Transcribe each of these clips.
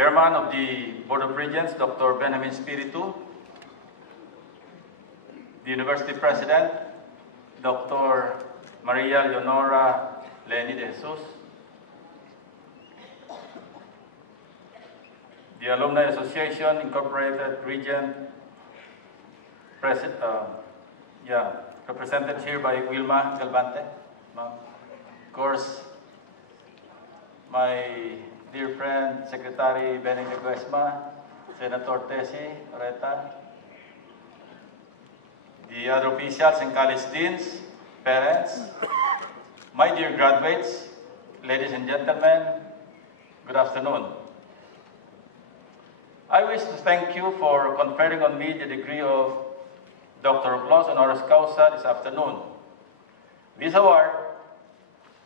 Chairman of the Board of Regents, Dr. Benjamin Spiritu, the University President, Dr. Maria Leonora Leni de Jesus, the Alumni Association Incorporated Regent, represented here by Wilma Galvante. Of course, my dear friend, Secretary Benny Leguesma, Senator Tessie Oreta, the other officials and college deans, parents, my dear graduates, ladies and gentlemen, good afternoon. I wish to thank you for conferring on me the degree of Doctor of Laws honoris causa this afternoon. This award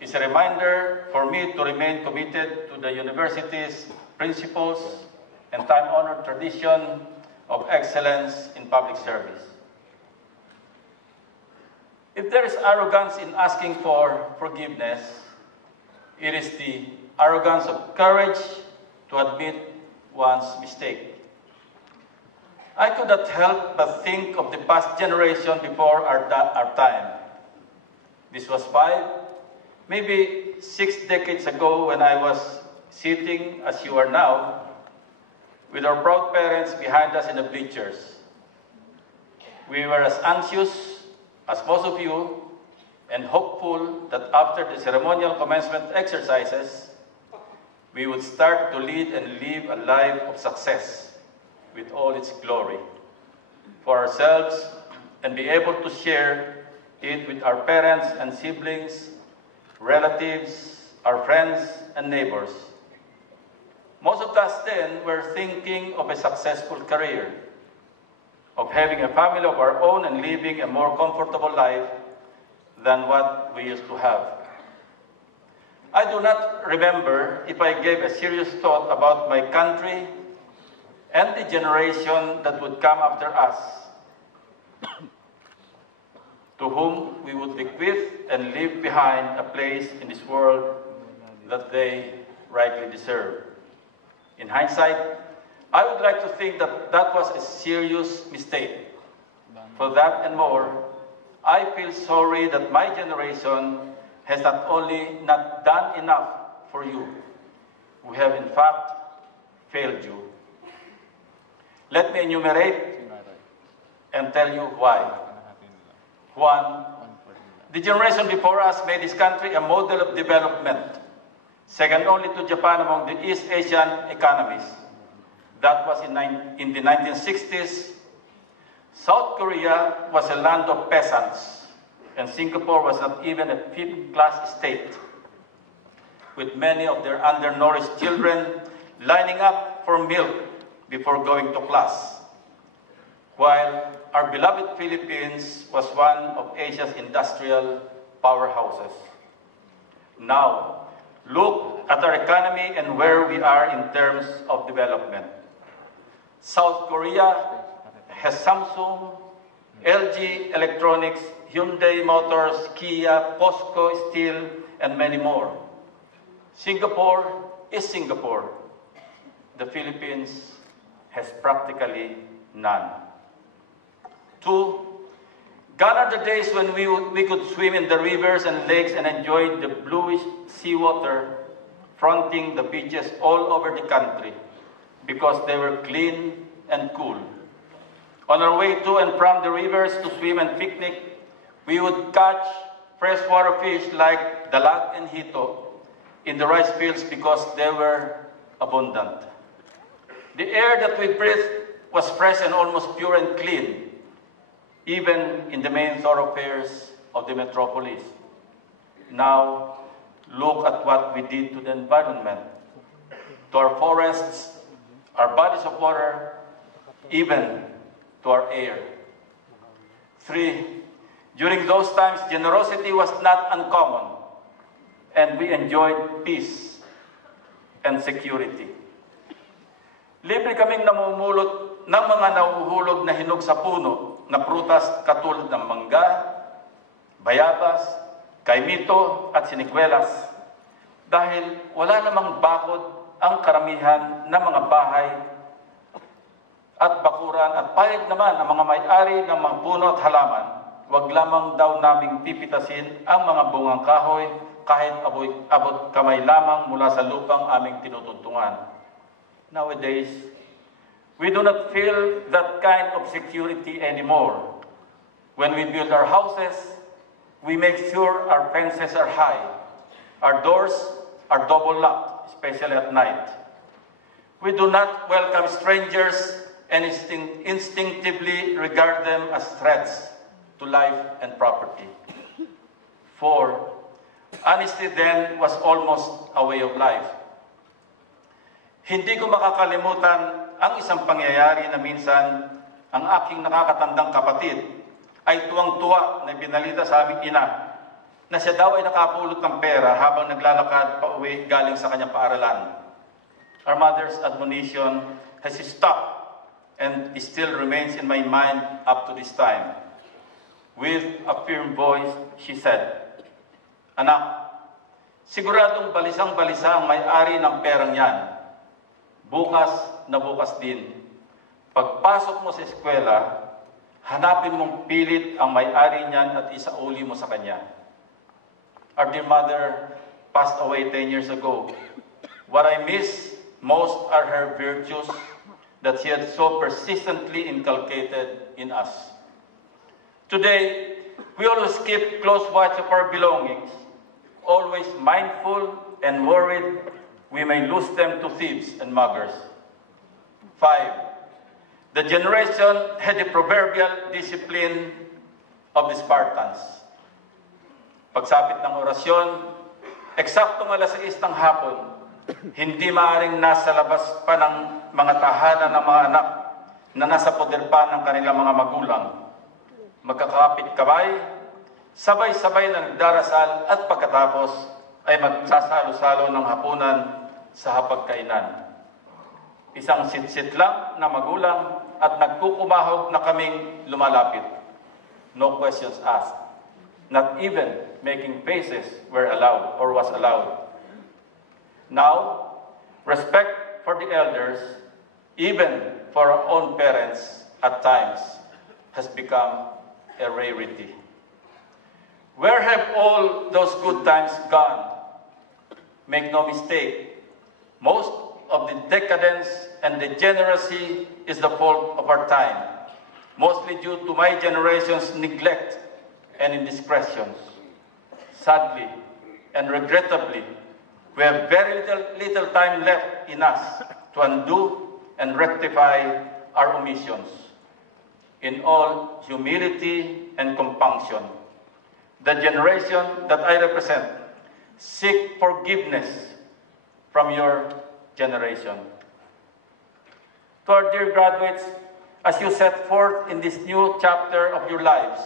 is a reminder for me to remain committed to the university's principles and time-honored tradition of excellence in public service. If there is arrogance in asking for forgiveness, it is the arrogance of courage to admit one's mistake. I could not help but think of the past generation before our time. This was 5, maybe 6 decades ago when I was sitting, as you are now, with our proud parents behind us in the bleachers. We were as anxious as most of you and hopeful that after the ceremonial commencement exercises, we would start to lead and live a life of success with all its glory for ourselves and be able to share it with our parents and siblings, relatives, our friends and neighbors. Most of us then were thinking of a successful career, of having a family of our own and living a more comfortable life than what we used to have. I do not remember if I gave a serious thought about my country and the generation that would come after us, to whom we would bequeath and leave behind a place in this world that they rightly deserve. In hindsight, I would like to think that that was a serious mistake. For that and more, I feel sorry that my generation has not only not done enough for you, we have in fact failed you. Let me enumerate and tell you why. 1, the generation before us made this country a model of development, second only to Japan among the East Asian economies. That was in the 1960s. South Korea was a land of peasants, and Singapore was not even a fifth-class state, with many of their undernourished children lining up for milk before going to class, while our beloved Philippines was one of Asia's industrial powerhouses. Now, look at our economy and where we are in terms of development. South Korea has Samsung, LG Electronics, Hyundai Motors, Kia, POSCO Steel, and many more. Singapore is Singapore. The Philippines has practically none. 2, gone are the days when we could swim in the rivers and lakes and enjoy the bluish seawater fronting the beaches all over the country because they were clean and cool. On our way to and from the rivers to swim and picnic, we would catch freshwater fish like dalag and hito in the rice fields because they were abundant. The air that we breathed was fresh and almost pure and clean, even in the main thoroughfares of the metropolis. Now, look at what we did to the environment, to our forests, our bodies of water, even to our air. 3, during those times, generosity was not uncommon, and we enjoyed peace and security. Libre kaming namumulot ng mga nahuhulog na hinog sa puno na prutas katulad ng mangga, bayabas, kaimito at sinikwelas dahil wala namang bakod ang karamihan ng mga bahay at bakuran at payag naman ang mga may-ari ng mga puno at halaman, wag lamang daw naming pipitasin ang mga bungang kahoy kahit abot kamay lamang mula sa lupang aming tinutuntungan. Nowadays, we do not feel that kind of security anymore. When we build our houses, we make sure our fences are high. Our doors are double locked, especially at night. We do not welcome strangers and instinctively regard them as threats to life and property. For honesty then was almost a way of life. Hindi ko makakalimutan ang isang pangyayari na minsan ang aking nakakatandang kapatid ay tuwang-tuwa na binalita sa aming ina na siya daw ay nakapulot ng pera habang naglalakad pa uwi galing sa kanyang paaralan. Our mother's admonition has stuck and still remains in my mind up to this time. With a firm voice, she said, "Anak, siguradong balisang-balisa ang may-ari ng perang yan. Bukas na bukas din. Pagpasok mo sa eskwela, hanapin mong pilit ang may-ari niyan at isauli mo sa kanya." Our dear mother passed away 10 years ago. What I miss most are her virtues that she had so persistently inculcated in us. Today, we always keep close watch of our belongings, always mindful and worried we may lose them to thieves and muggers. 5. The generation had the proverbial discipline of the Spartans. Pagsapit ng orasyon, eksaktong alas 6 ng hapon, hindi maaaring nasa labas pa ng mga tahanan ng mga anak na nasa poder pa ng kanilang mga magulang. Magkakapit kamay, sabay-sabay na nagdarasal at pagkatapos ay magsasalo-salo ng hapunan sa hapagkainan. Isang sit-sit lang na magulang at nagkukumahog na kaming lumalapit. No questions asked. Not even making faces were allowed or was allowed. Now, respect for the elders, even for our own parents at times, has become a rarity. Where have all those good times gone? Make no mistake, most of the decadence and degeneracy is the fault of our time, mostly due to my generation's neglect and indiscretions. Sadly and regrettably, we have very little time left in us to undo and rectify our omissions. In all humility and compunction, the generation that I represent seek forgiveness from your generation. To our dear graduates, as you set forth in this new chapter of your lives,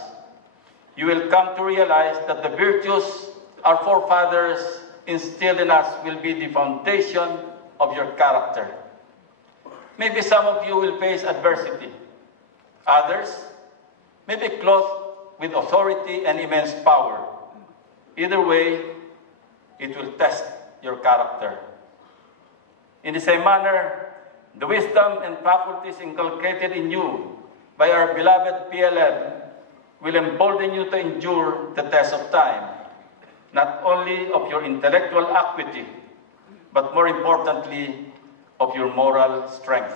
you will come to realize that the virtues our forefathers instilled in us will be the foundation of your character. Maybe some of you will face adversity. Others may be clothed with authority and immense power. Either way, it will test your character. In the same manner, the wisdom and faculties inculcated in you by our beloved PLM will embolden you to endure the test of time, not only of your intellectual acuity, but more importantly, of your moral strength.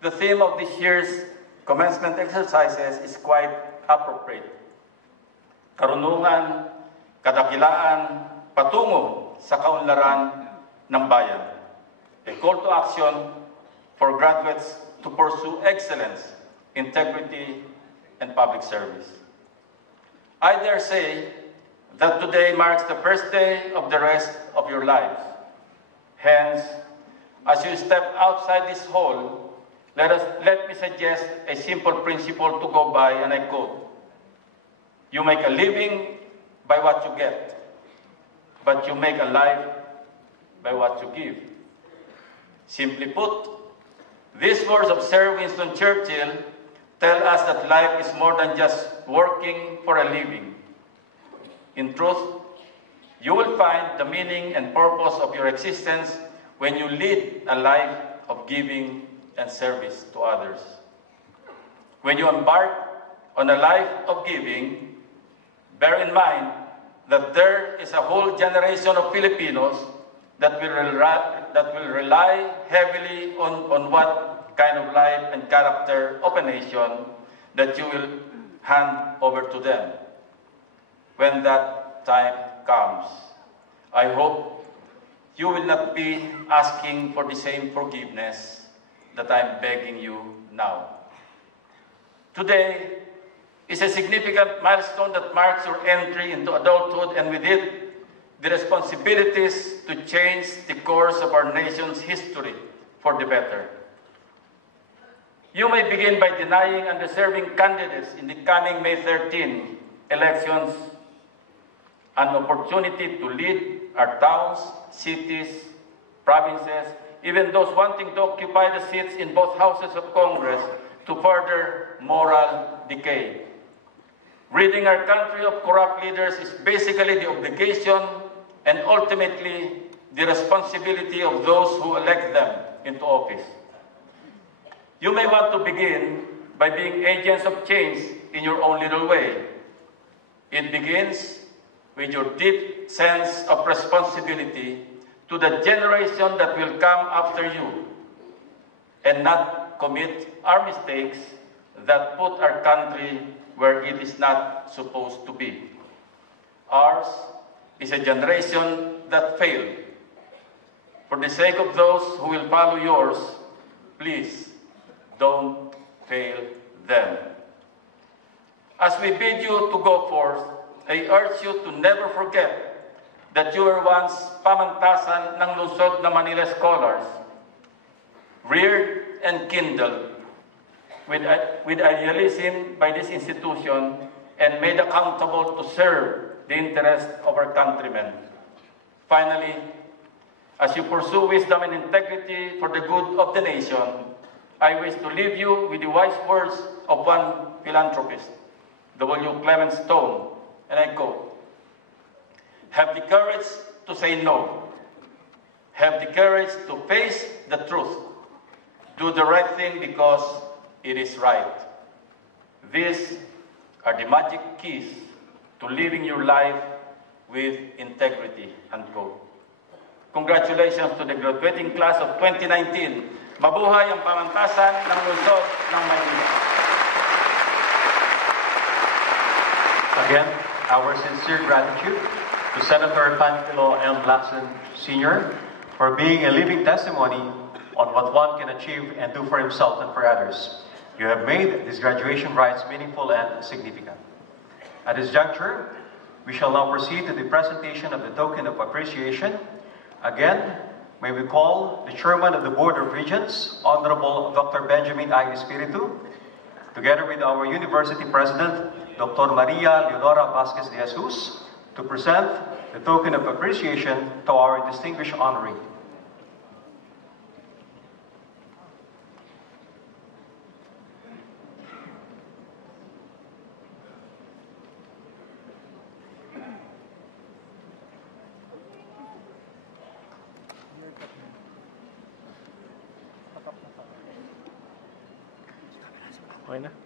The theme of this year's commencement exercises is quite appropriate. Karunungan, kadakilaan, patungo sa kaunlaran ng bayan. A call to action for graduates to pursue excellence, integrity, and public service. I dare say that today marks the first day of the rest of your lives. Hence, as you step outside this hall, let me suggest a simple principle to go by, and I quote, "You make a living by what you get, but you make a life by what you give." Simply put, these words of Sir Winston Churchill tell us that life is more than just working for a living. In truth, you will find the meaning and purpose of your existence when you lead a life of giving and service to others. When you embark on a life of giving, bear in mind that there is a whole generation of Filipinos that will rely heavily on what kind of life and character of a nation that you will hand over to them when that time comes. I hope you will not be asking for the same forgiveness that I'm begging you now. Today is a significant milestone that marks your entry into adulthood, and with it, the responsibilities to change the course of our nation's history for the better. You may begin by denying undeserving candidates in the coming May 13 elections an opportunity to lead our towns, cities, provinces, even those wanting to occupy the seats in both houses of Congress to further moral decay. Ridding our country of corrupt leaders is basically the obligation and ultimately the responsibility of those who elect them into office. You may want to begin by being agents of change in your own little way. It begins with your deep sense of responsibility to the generation that will come after you, and not commit our mistakes that put our country where it is not supposed to be. Ours is a generation that failed. For the sake of those who will follow yours, please don't fail them. As we bid you to go forth, I urge you to never forget that you were once pamantasan ng lungsod na Manila Scholars, reared and kindled with idealism by this institution and made accountable to serve the interest of our countrymen. Finally, as you pursue wisdom and integrity for the good of the nation, I wish to leave you with the wise words of one philanthropist, W. Clement Stone, and I quote, "Have the courage to say no. Have the courage to face the truth. Do the right thing because it is right. These are the magic keys to living your life with integrity," unquote. Congratulations to the graduating class of 2019. Mabuhay ang pamantasan ng lungsod ng Maynila. Again, our sincere gratitude to Senator Panfilo M. Lacson Sr. for being a living testimony on what one can achieve and do for himself and for others. You have made these graduation rites meaningful and significant. At this juncture, we shall now proceed to the presentation of the token of appreciation. Again, may we call the Chairman of the Board of Regents, Honorable Dr. Benjamin I. Espiritu, together with our University President, Dr. Maria Leonora Vasquez de Jesus, to present the token of appreciation to our distinguished honoree. Okay na.